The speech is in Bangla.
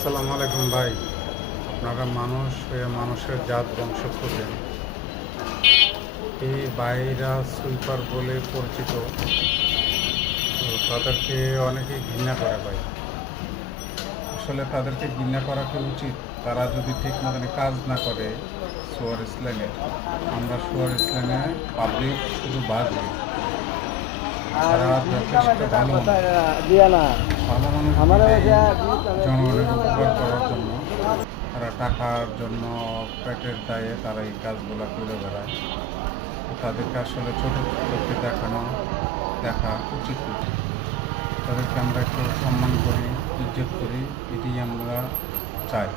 আসসালামু আলাইকুম ভাই আপনারা মানুষ হয়ে মানুষের জাত বংশ খোঁজেন এই বাইরা সুইপার বলে পরিচিত তো তাদেরকে অনেকে ঘৃণা করে ভাই আসলে তাদেরকে ঘৃণা করা কি উচিত তারা যদি ঠিক মতন কাজ না করে সোয়ার ইসলামে আমরা সোয়ার ইসলামে পাবলিক শুধু বাজে তারা যথেষ্ট ভালো ভালো মানুষ জনগণের উপকার করার জন্য তারা টাকার জন্য পেটের দায়ে তারা এই কাজগুলো করে বেড়ায় তাদেরকে আসলে ছোট চোখে দেখানো দেখা, উচিত। তাদেরকে আমরা একটু সম্মান করি, ইজ্জত করি এটি আমরা চাই